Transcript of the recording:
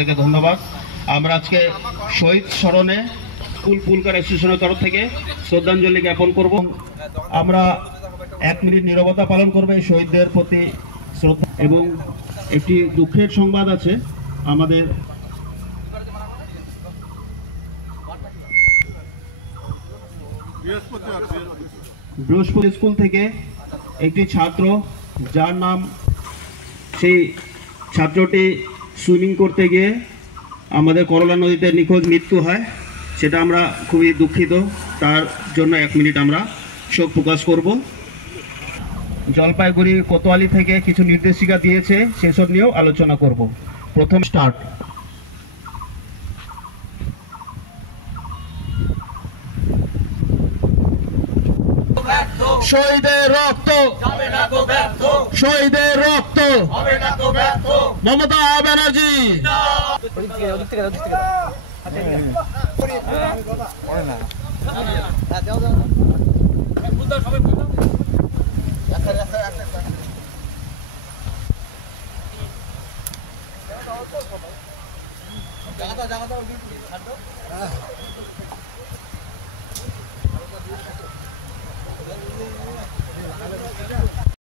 ধন্যবাদ। আমরা আজকে শহীদ স্মরণে পুলকার অ্যাসোসিয়েশনের তরফ থেকে শ্রদ্ধাঞ্জলি জ্ঞাপন করব। আমরা 1 মিনিট নীরবতা পালন করব এই শহীদদের প্রতি শ্রদ্ধা। এবং একটি দুঃখের সংবাদ আছে, আমাদের বৃহস্পতি স্কুল থেকে একটি ছাত্র, যার নাম, সেই ছাত্রটি সুইমিং করতে গিয়ে আমাদের করলা নদীতে নিখোঁজ মৃত্যু হয়। সেটা আমরা খুবই দুঃখিত। তার জন্য 1 মিনিট আমরা শোক প্রকাশ করব। জলপাইগুড়ি কোতোয়ালি থেকে কিছু নির্দেশিকা দিয়েছে, সেসব নিয়েও আলোচনা করব। প্রথম স্টার্ট। শহীদের রক্ত, শহীদের রক্ত, মমতা ব্যানার্জি। জায়গাটা